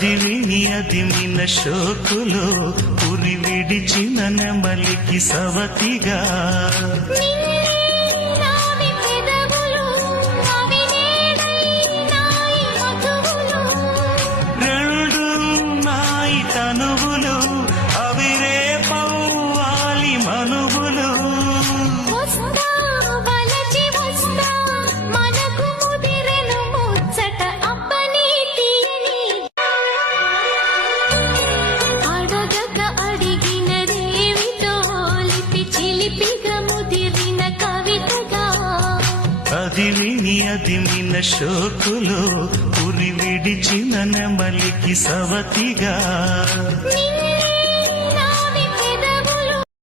అది విని అదిమిన శోకులో ఉరి విడిచిన నెమలికి సవతిగా రెండు నాయి తనువులు అవి రేపవ్వాలి మనువులు అది విని అదిమిన శోకులో ఉరి విడిచిన నెమలికి సవతిగా